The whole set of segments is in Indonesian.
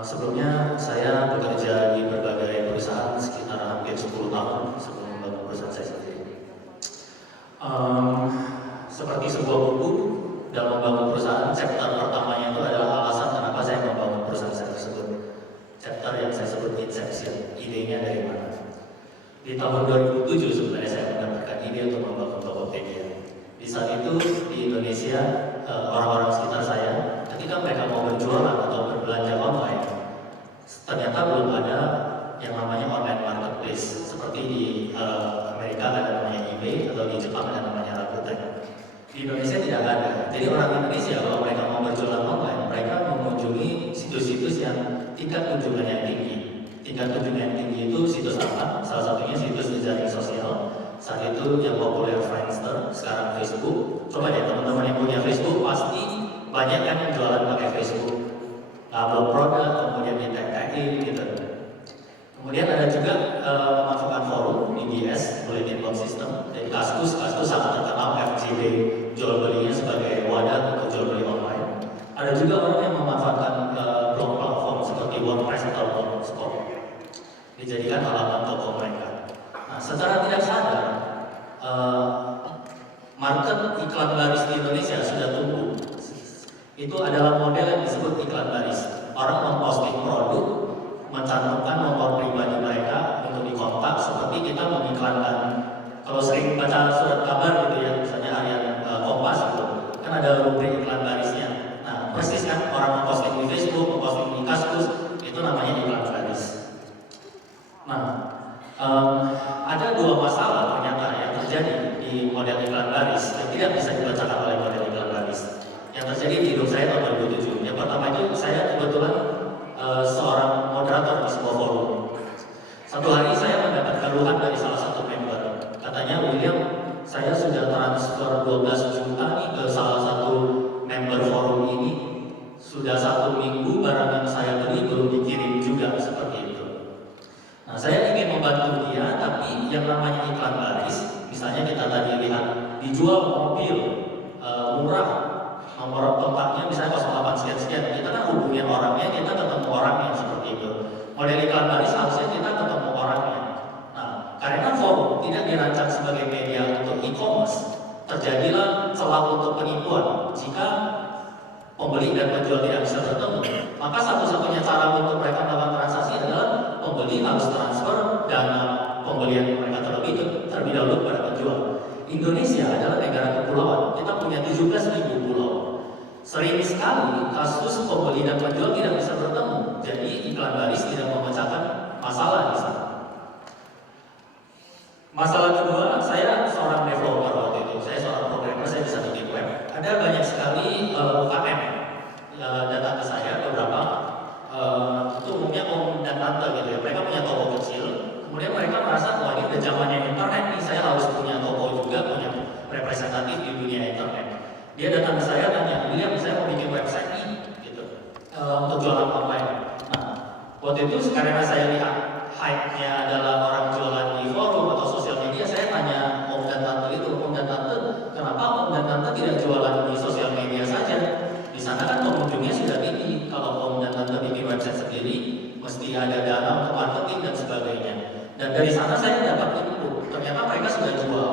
Sebelumnya saya bekerja di berbagai perusahaan sekitar hampir 10 tahun sebelum membangun perusahaan saya sendiri. Seperti sebuah buku, dalam membangun perusahaan, chapter pertamanya itu adalah alasan kenapa saya membangun perusahaan saya tersebut. Chapter yang saya sebut Inception, idenya dari mana. Di tahun 2007 sebenarnya saya mendapatkan ide untuk membangun Tokopedia. Di saat itu di Indonesia, orang-orang sekitar saya, ketika mereka mau berjualan atau berbelanja online, ternyata belum ada yang namanya online marketplace. Seperti di Amerika ada namanya eBay, atau di Jepang ada namanya Rakuten. Di Indonesia tidak ada. Jadi orang Indonesia kalau mereka mau berjualan online, mereka mengunjungi situs-situs yang tingkat kunjungannya tinggi. Tingkat kunjungan yang tinggi itu situs apa? Salah satunya situs jejaring sosial. Saat itu yang populer Friendster, sekarang Facebook. Coba deh teman-teman yang punya Facebook pasti banyak kan yang jualan pakai Facebook. Upload produk, kemudian di tag-tagin gitu. Kemudian ada juga memanfaatkan forum BBS, Bulletin Board System, dan Kaskus sangat terkenal FJB jual belinya sebagai wadah untuk jual beli online. Ada juga orang yang memanfaatkan blog platform seperti WordPress atau Blogspot dijadikan halaman toko mereka. Nah, secara tidak sadar market iklan baris di Indonesia sudah tumbuh. Itu adalah model yang disebut iklan baris. Orang memposting produk, mencantumkan nomor pribadi mereka untuk dikontak, seperti kita mengiklankan. Kalau sering baca surat kabar gitu ya, misalnya harian Kompas gitu, kan ada rubrik iklan barisnya. Nah, persis kan orang memposting di Facebook, memposting di Kaskus, itu namanya iklan baris. Nah, ada dua masalah ternyata yang terjadi di model iklan baris yang tidak bisa dibacakan oleh model iklan baris. Yang terjadi di hidup saya tahun 2007. Yang pertama itu saya kebetulan seorang moderator di sebuah forum. Satu hari saya mendapat keluhan dari salah satu member. Katanya, William, saya sudah transfer 12 juta nih ke salah satu member forum ini. Sudah 1 minggu barang yang saya beli belum dikirim juga, seperti itu. Nah, saya ingin membantu dia, tapi yang namanya iklan baris, misalnya kita tadi lihat dijual mobil murah, nomor kontaknya misalnya 08 sekian-sekian, kita kan hubungin orangnya, kita ketemu orangnya, seperti itu. Model iklan baris harusnya kita ketemu orangnya. Nah, karena forum tidak dirancang sebagai media untuk e-commerce, terjadilah celah untuk penipuan. Jika pembeli dan penjual tidak bisa bertemu, maka satu-satunya cara untuk mereka melakukan transaksi adalah pembeli harus transfer dana pembelian mereka terlebih dahulu kepada penjual. Indonesia adalah negara kepulauan, kita punya 17.000 pulau. Sering sekali kasus pembeli dan penjual tidak bisa bertemu, jadi iklan baris tidak memecahkan masalah di sana. Masalah kedua, saya seorang developer waktu itu, saya seorang programmer, saya bisa bikin web. Ada banyak sekali UKM datang ke saya, beberapa itu umumnya om dan tante gitu ya. Mereka punya toko kecil, kemudian mereka merasa, wah ini udah zamannya internet nih, saya harus punya toko juga, punya representatif di dunia internet. Dia datang ke saya tanya, William, saya mau bikin website nih, gitu, untuk jualan online. Nah, waktu itu karena saya lihat hype-nya adalah orang jualan di forum atau sosial media, saya tanya om dan tante itu, om dan tante, kenapa om dan tante tidak jualan di sosial media saja? Di sana kan pengunjungnya sudah tinggi. Kalau om dan tante bikin website sendiri, mesti ada dana untuk marketing dan sebagainya. Dan dari sana saya dapat info, ternyata mereka sudah jual.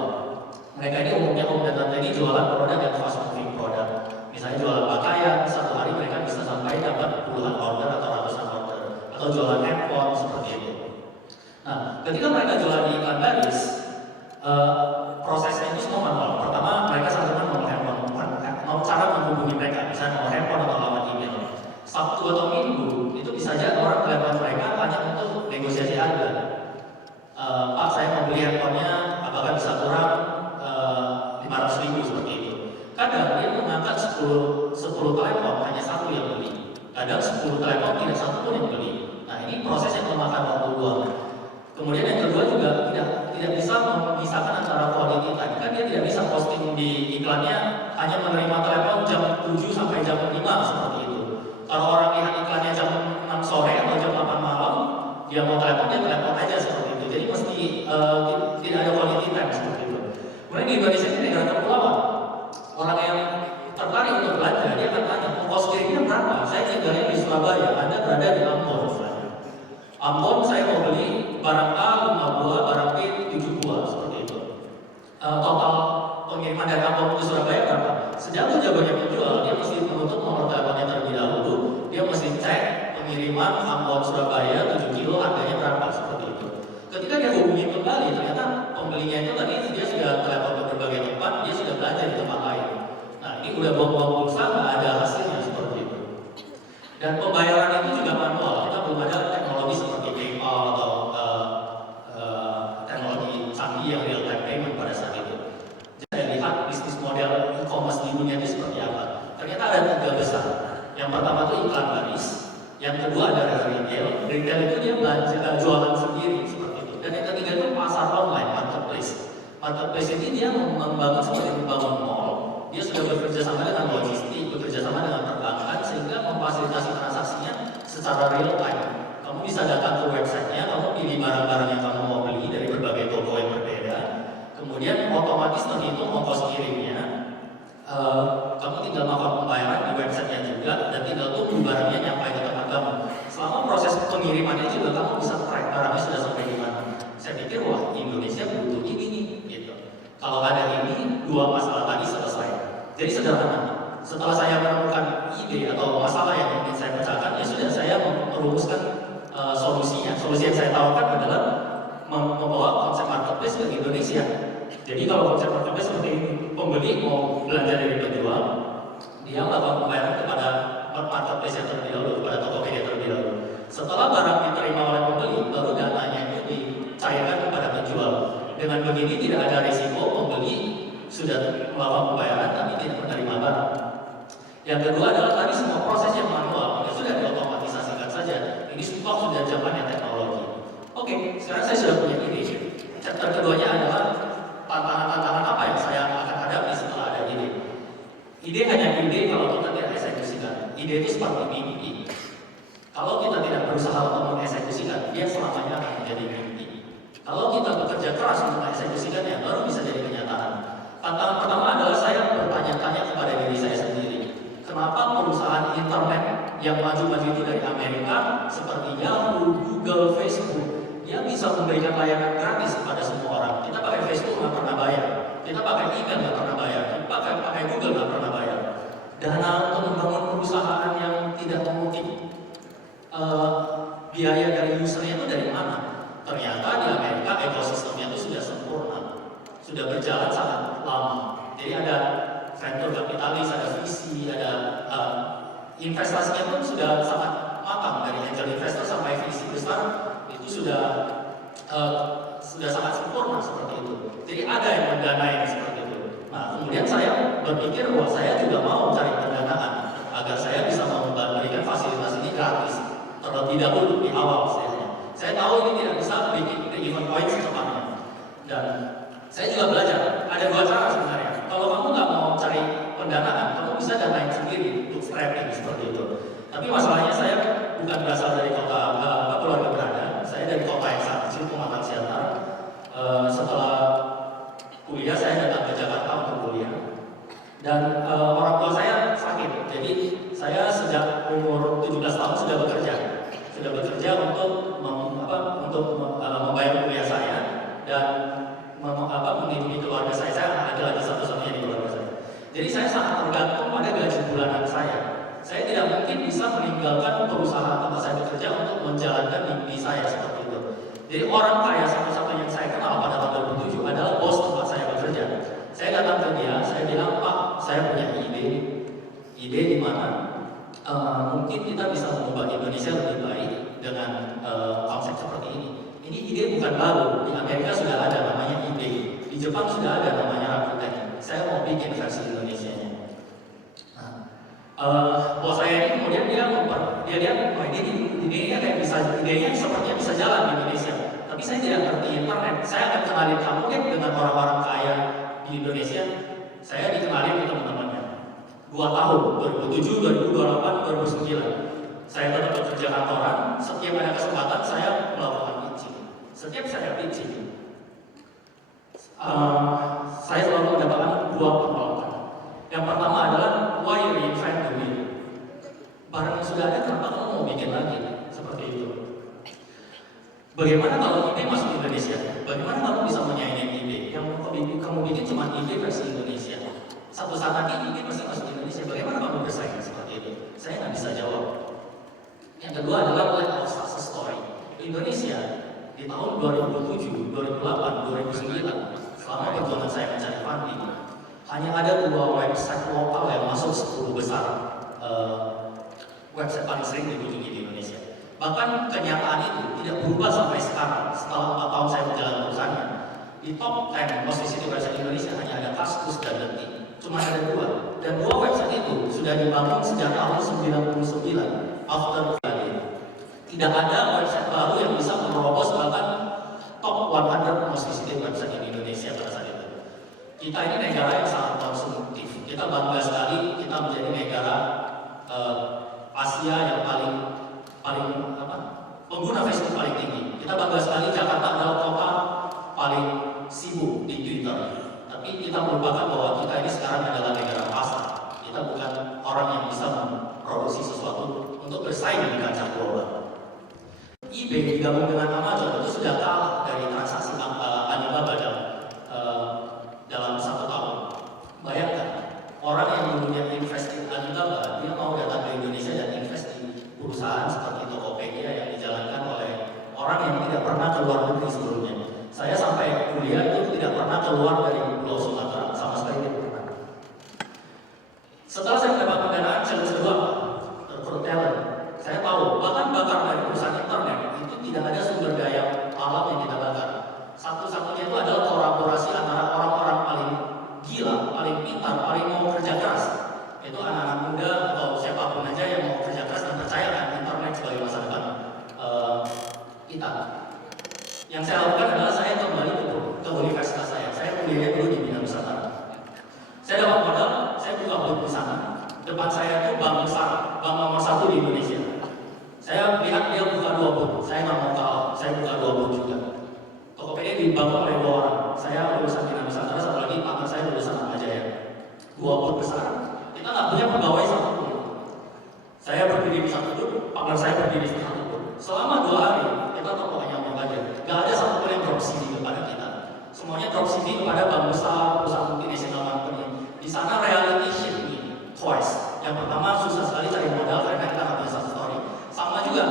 Mereka ini umumnya om dan tante ini jualan produk yang fast moving produk. Misalnya jualan pakaian, satu hari mereka bisa sampai dapat puluhan order atau ratusan order. Atau jualan handphone, seperti itu. Nah, ketika mereka jualan di iklan baris, prosesnya itu semua manual. Pertama, mereka satukan nomor handphone, cara menghubungi mereka, misalnya nomor handphone atau alamat email. Sabtu atau Minggu, itu bisa saja orang telepon mereka hanya untuk negosiasi harga. Pak, saya mau beli handphonenya, apakah bisa kurang 500.000, seperti itu. Kadang dia mengangkat 10 telepon, hanya satu yang beli. Kadang 10 telepon, tidak satu pun yang beli. Nah, ini proses yang memakan waktu luang. Kemudian yang kedua juga tidak bisa memisahkan antara quality time. Kan dia tidak bisa posting di iklannya hanya menerima telepon jam 7 sampai jam 5, seperti itu. Kalau orang lihat iklannya jam 6 sore atau jam 8 malam, dia mau telepon, dia telepon aja, seperti itu. Jadi mesti tidak ada quality time, seperti itu. Kemudian di Indonesia ini negara kepulauan. Orang yang tertarik untuk belanja, dia akan tanya, ongkos kirimnya berapa? Saya tinggalnya di Surabaya, Anda berada di pengiriman Ambon Surabaya 7 kilo harganya berapa seperti itu. Ketika dia hubungi kembali, ternyata pembelinya itu tadi dia sudah telepon ke berbagai tempat, dia sudah belanja di tempat lain. Nah ini udah buang-buang pulsa, nggak ada hasilnya seperti itu. Dan pembayaran itu juga manual, kita belum ada teknologi seperti PayPal atau teknologi canggih yang real time payment pada saat itu. Jadi saya lihat bisnis model e-commerce di dunia itu seperti apa. Ternyata ada 3 besar. Yang pertama itu iklan baris, yang kedua adalah retail. Retail itu dia belanja jualan sendiri seperti itu. Dan yang ketiga itu pasar online, marketplace. Marketplace ini dia membangun seperti membangun mall. Dia sudah bekerja sama dengan logistik, bekerja sama dengan perbankan sehingga memfasilitasi transaksinya secara real time. Kamu bisa datang ke websitenya, kamu pilih barang-barang yang kamu mau beli dari berbagai toko yang berbeda. Kemudian otomatis terhitung ongkos kirimnya. Kamu tinggal melakukan pembayaran di websitenya juga dan tinggal tunggu barangnya nyampe ke tempat kamu. Selama proses pengirimannya juga kamu bisa track barangnya sudah sampai di mana. Saya pikir wah Indonesia butuh ini nih, gitu. Kalau ada ini, 2 masalah tadi selesai. Jadi sederhana. Setelah saya menemukan ide atau masalah yang ingin saya pecahkan, ya sudah saya merumuskan solusinya. Solusi yang saya tawarkan adalah membawa konsep marketplace ke Indonesia. Jadi kalau konsep marketplace seperti ini, pembeli mau belanja dari penjual, dia melakukan pembayaran kepada marketplace yang terlebih dahulu, kepada Tokopedia terlebih dahulu. Setelah barang diterima oleh pembeli, baru dananya itu dicairkan kepada penjual. Dengan begini tidak ada risiko pembeli sudah melakukan pembayaran tapi tidak menerima barang. Yang kedua adalah tadi semua proses yang manual, ya sudah diotomatisasikan saja. Ini sudah zamannya teknologi. Oke, sekarang saya sudah punya ide. Chapter keduanya adalah tantangan-tantangan apa yang saya akan hadapi setelah ada ide. Ide hanya ide kalau kita tidak eksekusikan. Ide itu seperti mimpi. Kalau kita tidak berusaha untuk mengeksekusikan, dia selamanya akan menjadi mimpi. Kalau kita bekerja keras untuk mengeksekusikannya, baru bisa jadi kenyataan. Tantangan pertama adalah saya bertanya-tanya kepada diri saya sendiri. Kenapa perusahaan internet yang maju-maju itu dari Amerika seperti Yahoo, Google, Facebook, dia bisa memberikan layanan gratis kepada semua orang. Kita pakai Facebook nggak pernah bayar, kita pakai email nggak pernah bayar, kita pakai Google nggak pernah bayar. Dana untuk membangun perusahaan yang tidak memungut biaya dari usernya itu dari mana? Ternyata di Amerika ekosistemnya itu sudah sempurna, sudah berjalan sangat lama. Jadi ada venture kapitalis, ada VC, ada investasinya pun sudah sangat matang dari angel investor sampai VC besar itu sudah sangat sempurna seperti itu. Jadi ada yang mendanai seperti itu. Nah kemudian saya berpikir bahwa saya juga mau cari pendanaan agar saya bisa memberikan fasilitas ini gratis terlebih dahulu di awal saya tahu ini tidak bisa bikin event point secepatnya. Dan saya juga belajar ada 2 cara sebenarnya. Kalau kamu nggak mau cari pendanaan, kamu bisa danain sendiri untuk bootstrapping seperti itu. Tapi masalahnya saya bukan berasal dari kota keluarga berada. Saya dari kota yang sangat kecil, Pematang Siantar. Setelah kuliah saya datang ke Jakarta untuk kuliah. Dan orang tua saya sakit. Jadi saya sejak umur 17 tahun sudah bekerja untuk membayar kuliah saya dan menghidupi keluarga saya. Saya adalah satu-satunya di keluarga saya. Jadi saya sangat tergantung pada gaji bulanan saya. Saya tidak mungkin bisa meninggalkan perusahaan tempat saya bekerja untuk menjalankan mimpi saya seperti itu. Jadi orang kaya satu-satunya yang saya kenal pada tahun 2007 adalah bos tempat saya bekerja. Saya datang ke dia, saya bilang, Pak, saya punya ide di mana mungkin kita bisa mengubah Indonesia lebih baik dengan konsep seperti ini. Ini ide bukan baru, di Amerika sudah ada namanya ide, di Jepang sudah ada namanya Rakuten. Saya mau bikin versi Indonesianya. Bos saya ini kemudian dia lihat, wah idenya kayak idenya sepertinya bisa jalan di Indonesia. Tapi saya tidak ngerti internet. Saya akan kenalin kamu dengan orang-orang kaya di Indonesia. Saya dikenalin ke teman-temannya. 2 tahun, 2007, 2008, 2009. Saya tetap bekerja kantoran. Setiap ada kesempatan saya melakukan pitching. Setiap saya pitching, saya selalu mendapatkan 2 penolakan. Yang pertama adalah why reinvent the wheel? Barang yang sudah ada, kenapa kamu mau bikin lagi? Seperti itu. Bagaimana kalau ide masuk Indonesia? Bagaimana kamu bisa menyaingi ide? Yang kamu bikin cuma ide versi Indonesia. Satu saat nanti ide pasti masuk Indonesia. Bagaimana kamu bersaing seperti itu? Saya nggak bisa jawab. Yang kedua kedua adalah lack of success story. Indonesia di tahun 2007, 2008, 2009, selama perjuangan saya mencari funding, hanya ada 2 website lokal yang masuk 10 besar website paling sering dikunjungi di Indonesia. Bahkan kenyataan itu tidak berubah sampai sekarang. Setelah 4 tahun saya menjalankan perusahaannya, di top 10 most visited website Indonesia hanya ada Kaskus dan Detik. Cuma ada 2, dan 2 website itu sudah dibangun sejak tahun 99 after tidak ada website baru yang bisa menerobos bahkan top 100 most visited website di Indonesia pada saat itu. Kita ini negara yang sangat konsumtif. Kita bangga sekali kita menjadi negara Asia yang paling pengguna Facebook paling tinggi. Kita bangga sekali Jakarta adalah kota paling sibuk di Twitter. Tapi kita melupakan bahwa kita ini sekarang adalah negara pasar. Kita bukan orang yang bisa memproduksi sesuatu untuk bersaing di kancah global. eBay digabung dengan Amazon itu sudah kalah dari transaksi Alibaba dalam 1 tahun. Bayangkan, orang yang dulunya invest di Alibaba, dia mau datang ke Indonesia dan invest di perusahaan seperti Tokopedia yang dijalankan oleh orang yang tidak pernah keluar negeri sebelumnya. Saya sampai kuliah itu tidak pernah keluar dari Pulau Sumatera, sama sekali tidak pernah. Setelah saya mendapat pendanaan, challenge kedua, rekrut talent. Saya tahu, bahkan bakar dari perusahaan internet itu tidak ada sumber daya alam yang kita bakar. Satu-satunya itu adalah kolaborasi antara orang-orang paling gila, paling pintar, paling mau kerja keras. Itu anak-anak muda atau siapapun aja yang mau kerja keras dan percayakan internet sebagai masa depan kita. Yang saya lakukan adalah saya kembali ke universitas saya. Saya kuliahnya dulu di Bina Nusantara. Saya dapat modal, saya buka booth di sana. Depan saya itu bank besar, bank nomor 1 di Indonesia. Saya lihat dia buka 2 booth. Saya nggak mau kalah, saya buka 2 booth juga. Tokopedia dibangun oleh 2 orang. Saya lulusan Bina Nusantara, satu lagi partner saya lulusan Atmajaya. 2 booth besar. Kita nggak punya pegawai satupun. Saya berdiri di satu booth, partner saya berdiri di satu booth. Selama 2 hari, kita tokonya ngomong aja. Gak ada satupun yang drop CV kepada kita. Semuanya drop CV kepada bank besar, perusahaan multinasional company. Di sana reality shift nih, twice. Yang pertama susah sekali cari modal karena kita nggak punya success story. Sama juga,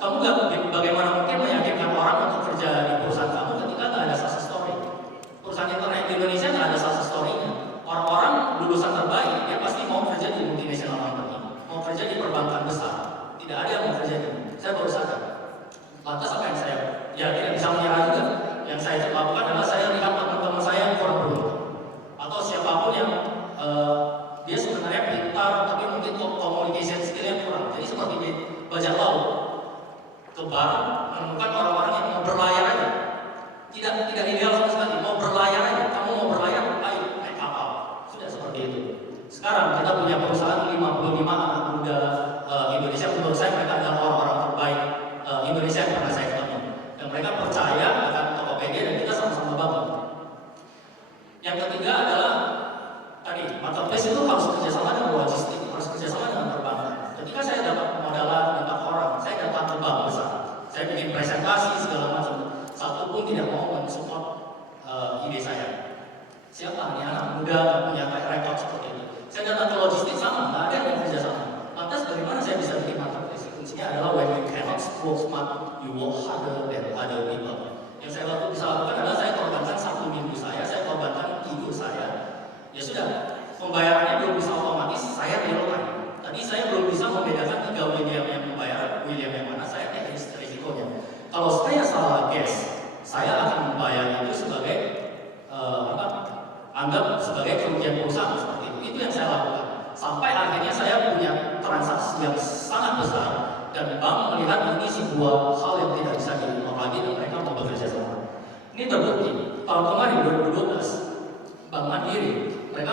kamu nggak bagaimana mungkin meyakinkan orang untuk kerja di perusahaan kamu ketika nggak ada success story. Perusahaan internet di Indonesia nggak ada success story-nya. Orang-orang lulusan terbaik, dia pasti mau kerja di multinasional company, mau kerja di perbankan besar. Tidak ada yang mau kerja di. Saya baru sadar. Lantas apa yang saya tidak bisa menyerah juga. Yang saya lakukan adalah saya lihat teman-teman saya yang kurang beruntung atau siapapun yang dia sebenarnya pintar tapi mungkin communication skill-nya kurang. Jadi seperti di bajak laut ke barat menemukan orang-orang yang mau berlayar aja. Tidak ideal sama sekali, mau berlayar aja. Kamu mau berlayar, ayo naik kapal. Sudah seperti itu. Sekarang kita punya perusahaan 55 anak muda Indonesia. Menurut saya mereka adalah orang-orang terbaik Indonesia yang pernah saya ketemu. Dan mereka percaya akan Tokopedia dan kita sama-sama bangun. Yang ketiga adalah tadi, marketplace itu harus kerjasama dengan logistik, harus kerjasama dengan perbankan. Ketika saya dapat modalan, dapat orang, saya datang ke bank besar. Saya bikin presentasi segala macam. Satu pun tidak mau mensupport ide saya. Siapa nih anak muda yang punya rekod seperti itu? Saya datang ke logistik sama, nggak ada yang mau kerjasama. Lantas bagaimana saya bisa bikin marketplace? Kuncinya adalah when you cannot work smart, you work harder than other people. Yang saya bisa lakukan adalah saya korbankan 1 minggu saya korbankan tidur saya. Ya sudah, pembayarannya belum bisa otomatis, saya real time. Tadi saya belum bisa membedakan 3 William yang membayar, William yang mana, saya take risikonya. Kalau saya salah guess, saya akan membayar itu sebagai anggap sebagai kerugian perusahaan seperti itu. Itu yang saya lakukan. Sampai akhirnya saya punya transaksi yang sangat besar dan bank melihat ini sebuah hal yang tidak bisa diignore lagi dan mereka mau bekerja sama. Ini terbukti. Tahun kemarin 2012, Bank Mandiri mereka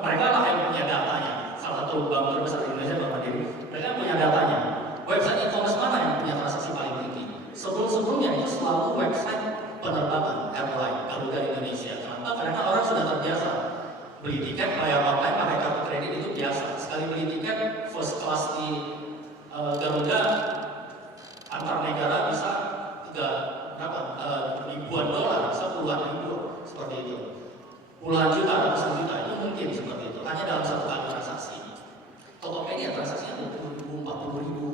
mereka lah yang punya datanya. Salah satu bank terbesar di Indonesia, Bank Mandiri. Mereka punya datanya. Website e-commerce mana yang punya transaksi paling tinggi? Sebelum-sebelumnya itu selalu website penerbangan airline Garuda Indonesia. Kenapa? Karena orang sudah terbiasa beli tiket bayar online pakai kartu kredit itu biasa. Sekali beli tiket first class di Garuda antar negara bisa ribuan dolar, bisa puluhan ribu seperti itu. Puluhan juta, ratusan juta itu mungkin seperti itu. Hanya dalam 1 kali transaksi. Tokopedia transaksinya 20 ribu, 40 ribu,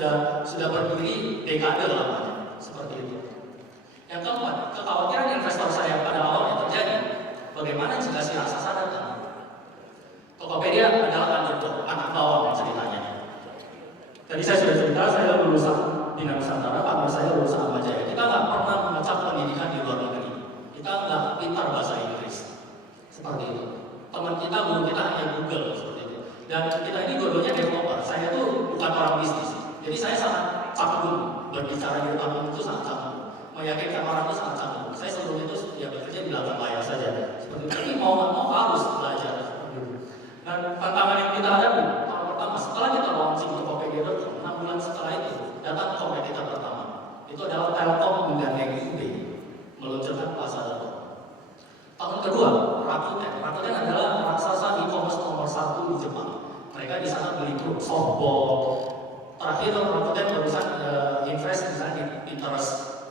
sudah berdiri dekade lamanya, seperti itu. Yang keempat, kekhawatiran investor saya pada awalnya terjadi. Bagaimana jika si raksasa datang? Tokopedia adalah underdog, anak bawang ceritanya. Tadi saya sudah cerita, saya lulusan Bina Nusantara, partner saya lulusan Atmajaya. Kita nggak pernah mengecap pendidikan di luar negeri. Kita nggak pintar bahasa Inggris, seperti itu. Teman kita, guru kita hanya Google, seperti itu. Dan kita ini dua-duanya developer. Saya tuh bukan orang bisnis, jadi saya sangat canggung berbicara di depan itu, sangat canggung. Meyakinkan orang itu sangat canggung. Saya sebelum itu ya bekerja di belakang layar saja, seperti itu. Tapi mau nggak mau harus belajar. Dan tantangan yang kita hadapi, tahun pertama setelah kita launching Tokopedia.com, 6 bulan setelah itu datang kompetitor pertama. Itu adalah Telkom menggandeng eBay meluncurkan Plaza.com. Tahun kedua, Rakuten. Rakuten adalah raksasa e-commerce nomor 1 di Jepang. Mereka di sana beli truk, softball. Terakhir Rakuten barusan invest misalnya di Pinterest.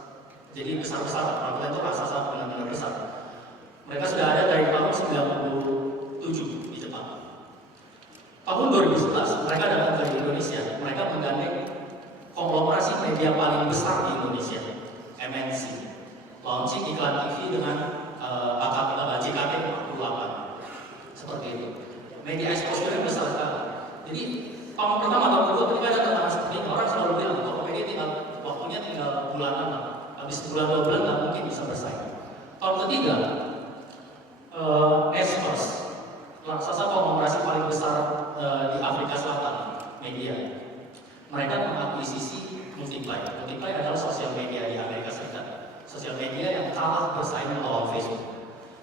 Jadi besar-besar, Rakuten itu raksasa benar-benar besar. Mereka sudah ada dari tahun 97 di Jepang. Tahun 2011 mereka datang ke Indonesia. Mereka menggandeng konglomerasi media paling besar di Indonesia, MNC. Launching iklan TV dengan JKT 48. Seperti itu. Media exposure yang besar sekali. Jadi tahun pertama, tahun kedua ketika ada tantangan seperti ini, orang selalu bilang Tokopedia tinggal waktunya tinggal bulanan lah. Habis sebulan 2 bulan nggak mungkin bisa bersaing. Tahun ketiga, Naspers, raksasa konglomerasi paling besar di Afrika Selatan, media. Mereka mengakuisisi Multiply. Multiply adalah sosial media di Amerika Serikat. Sosial media yang kalah bersaing melawan Facebook.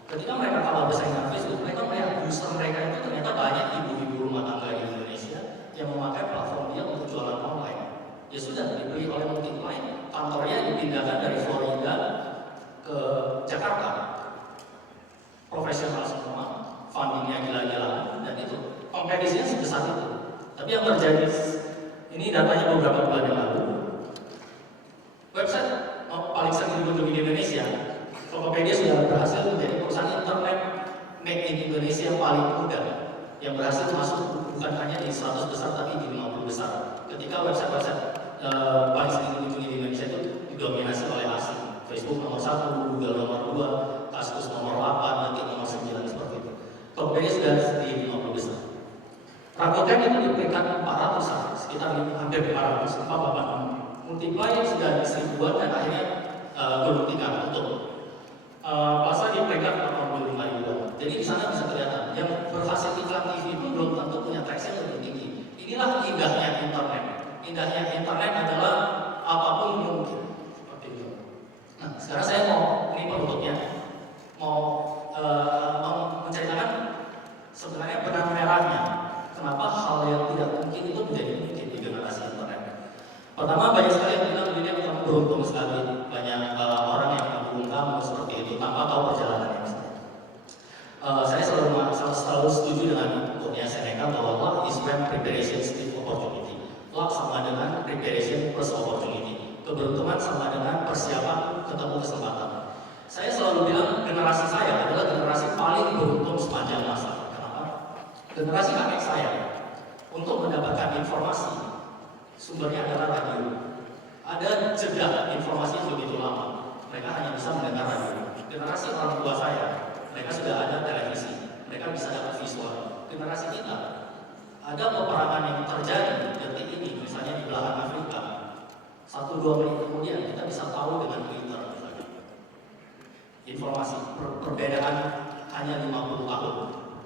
Ketika mereka kalah bersaing dengan Facebook, mereka melihat user mereka itu ternyata banyak ibu-ibu rumah tangga di Indonesia yang memakai platform dia untuk jualan online. Ya sudah, dibeli oleh Multiply, kantornya dipindahkan dari Florida ke Jakarta. Profesional semua, fundingnya gila-gilaan, dan itu kompetisinya sebesar itu. Tapi yang terjadi, ini datanya beberapa bulan yang lalu, website paling sering dikunjungi di Indonesia, Tokopedia sudah berhasil menjadi perusahaan internet made in Indonesia paling muda, yang berhasil masuk bukan hanya di 100 besar tapi di 50 besar. Ketika website-website paling sering dikunjungi di Indonesia itu didominasi oleh asing. Facebook nomor 1, Google nomor 2, Kaskus nomor 8, nanti nomor 9, seperti itu. Tokopedia sudah di 50 besar. Rakuten itu di peringkat 400-an, sekitar hampir 400, 486. Multiply sudah di 1000-an dan akhirnya berbuktikan untuk Plaza di peringkat 85.000. Jadi di sana bisa kelihatan yang berhasil iklan TV itu belum tentu punya traction yang lebih tinggi. Inilah indahnya internet. Indahnya internet adalah apapun mungkin. Seperti itu. Nah, sekarang saya mau, ini penutupnya, mau menceritakan sebenarnya benang merahnya. Kenapa hal yang tidak mungkin itu menjadi mungkin di generasi internet. Pertama, banyak sekali yang bilang dunia kamu beruntung sekali. Banyak orang yang mendukung kamu seperti itu tanpa tahu perjalanannya. Saya selalu setuju dengan quote-nya Seneca bahwa luck is when preparation meets opportunity. Luck sama dengan preparation plus opportunity. Keberuntungan sama dengan persiapan ketemu kesempatan. Saya selalu bilang generasi saya adalah generasi paling beruntung sepanjang masa. Kenapa? Generasi kakek saya untuk mendapatkan informasi sumbernya adalah radio. Ada jeda informasi yang begitu lama. Mereka hanya bisa mendengar radio. Generasi orang tua saya, mereka sudah ada televisi. Mereka bisa dapat visual. Generasi kita, ada peperangan yang terjadi detik ini, misalnya di belahan Afrika. 1-2 menit kemudian kita bisa tahu dengan Twitter misalnya. Informasi perbedaan hanya 50 tahun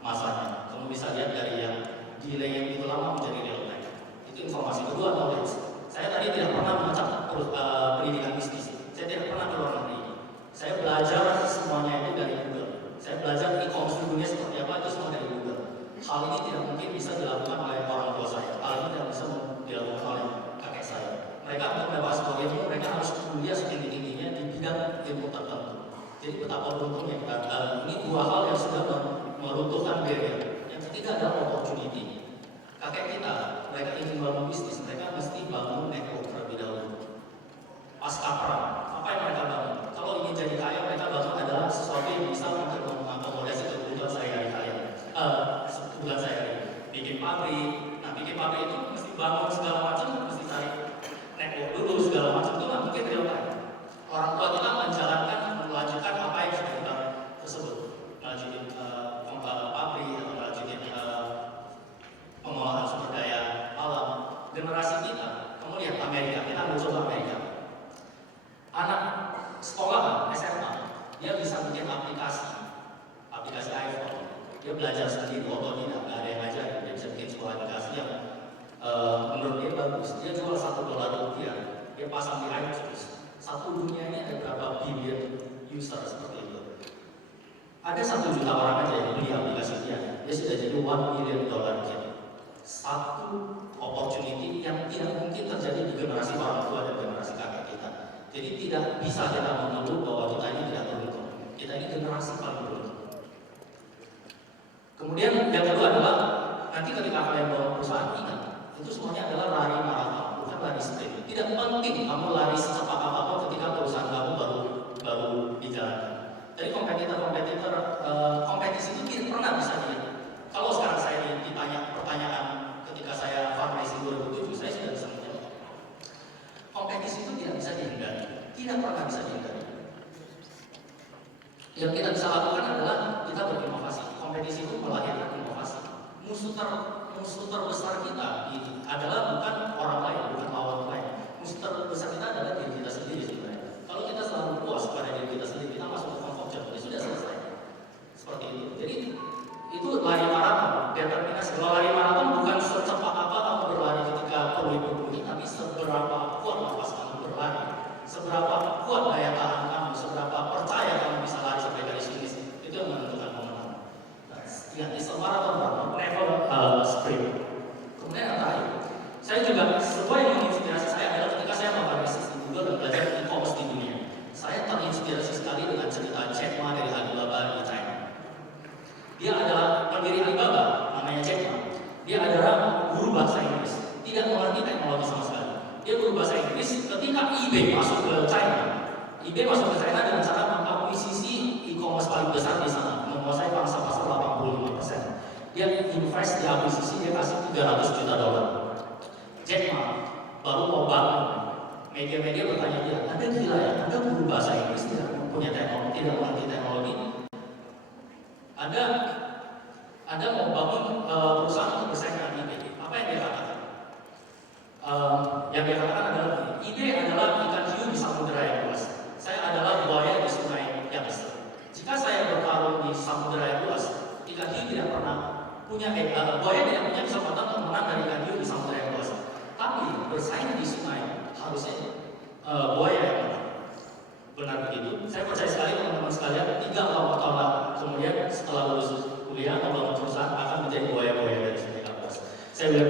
masanya. Kamu bisa lihat dari yang delay yang itu lama menjadi real time. Itu informasi. Kedua, knowledge. Saya tadi tidak pernah mengecap pendidikan bisnis. Saya tidak pernah ke luar negeri. Saya belajar semuanya itu dari Google. Saya belajar e-commerce dunia seperti apa itu semua dari Google. Hal ini tidak mungkin bisa dilakukan oleh orang tua saya. Hal ini tidak bisa dilakukan oleh kakek saya. Mereka untuk mendapat sebuah ilmu, mereka harus kuliah setinggi-tingginya di bidang ilmu tertentu. Jadi betapa beruntungnya kita. Ini dua hal yang sudah meruntuhkan barrier. Yang ketiga adalah opportunity. Kakek kita, mereka ingin bangun bisnis, mereka mesti bangun network terlebih dahulu. Pasca perang, apa yang mereka bangun? Kalau ingin jadi kaya, mereka bangun adalah sesuatu yang bisa mengakomodasi kebutuhan sehari-hari kalian. Kebutuhan sehari-hari. Bikin pabrik. Nah, bikin pabrik itu mesti bangun segala macam, mesti cari segala macam itu nggak mungkin real time. Orang tua kita melanjutkan apa yang sudah kita tersebut, melanjutin pabrik atau melanjutin pengolahan sumber daya alam. Generasi kita, kemudian Amerika, kita ambil contoh Amerika. Anak sekolah SMA, dia bisa bikin aplikasi iPhone. Dia belajar sendiri, otodidak, nggak ada yang ngajarin. Dia bisa bikin sebuah aplikasi yang menurut dia bagus. Dia jual $1, dia pasang di iTunes. Satu dunia ini ada berapa billion user seperti itu. Ada 1 juta orang aja yang beli aplikasi dia sudah jadi $1 billion. Satu opportunity yang tidak mungkin terjadi di generasi orang tua dan generasi kakek kita. Jadi tidak bisa kita menuduh bahwa kita ini tidak beruntung. Kita ini generasi paling beruntung. Kemudian yang kedua adalah nanti ketika kalian bawa perusahaan, ingat itu semuanya adalah lari maraton, bukan lari sprint. Tidak penting kamu lari secepat apapun ketika perusahaan kamu baru dijalankan. Jadi kompetisi itu tidak pernah bisa dilihat. Kalau sekarang saya ditanya pertanyaan ketika saya fundraising 2007, saya sudah bisa menjawab. Kompetisi itu tidak bisa dihindari, tidak pernah bisa dihindari. Yang kita bisa lakukan adalah kita berinovasi. Kompetisi itu melahirkan inovasi. Musuh terbesar kita adalah bukan orang lain, bukan lawan lain. Musuh terbesar kita adalah diri kita sendiri sebenarnya. Kalau kita selalu puas pada diri kita sendiri, kita masuk ke comfort zone, ya sudah selesai. Seperti itu. Jadi itu lari maraton. Determinasi. Kalau lari maraton bukan secepat apa kamu berlari ketika perlu berbunyi, tapi seberapa kuat nafas kamu berlari, seberapa kuat daya tahan kamu, seberapa percaya kamu bisa lari sampai garis finish. Itu yang menentukan pemenang. Ya, it's a marathon, never sprint. Kemudian yang terakhir, saya juga sebuah yang menginspirasi saya adalah ketika saya membuat bisnis di Google dan belajar e-commerce di dunia. Saya terinspirasi sekali dengan cerita Jack Ma dari Alibaba di China. Dia adalah pendiri Alibaba, namanya Jack Ma. Dia adalah guru bahasa Inggris, tidak mengerti teknologi sama sekali. Dia guru bahasa Inggris ketika eBay masuk ke China. eBay masuk ke China dengan cara mengakuisisi e-commerce paling besar di sana, menguasai pangsa pasar 85%. Dia invest di akuisisi, dia kasih $300 juta. Jack Ma baru mau bangun. Media-media bertanya dia, Anda gila ya? Anda guru bahasa Inggris tidak punya teknologi, tidak mengerti teknologi. Anda mau bangun perusahaan untuk bersaing dengan eBay. Apa yang dia katakan? Yang dia katakan adalah eBay adalah ikan hiu di samudera yang luas. Saya adalah buaya di sungai yang besar. Jika saya bertarung di samudera yang luas, ikan hiu tidak pernah punya buaya tidak punya kesempatan untuk menang dari ikan hiu di samudera yang luas. Tapi bersaing di sungai harusnya buaya yang menang. Benar begitu. Saya percaya sekali teman-teman sekalian, 3 atau 4 tahun kemudian setelah lulus kuliah atau bangun perusahaan akan menjadi buaya-buaya dari sungai atas. Saya bilang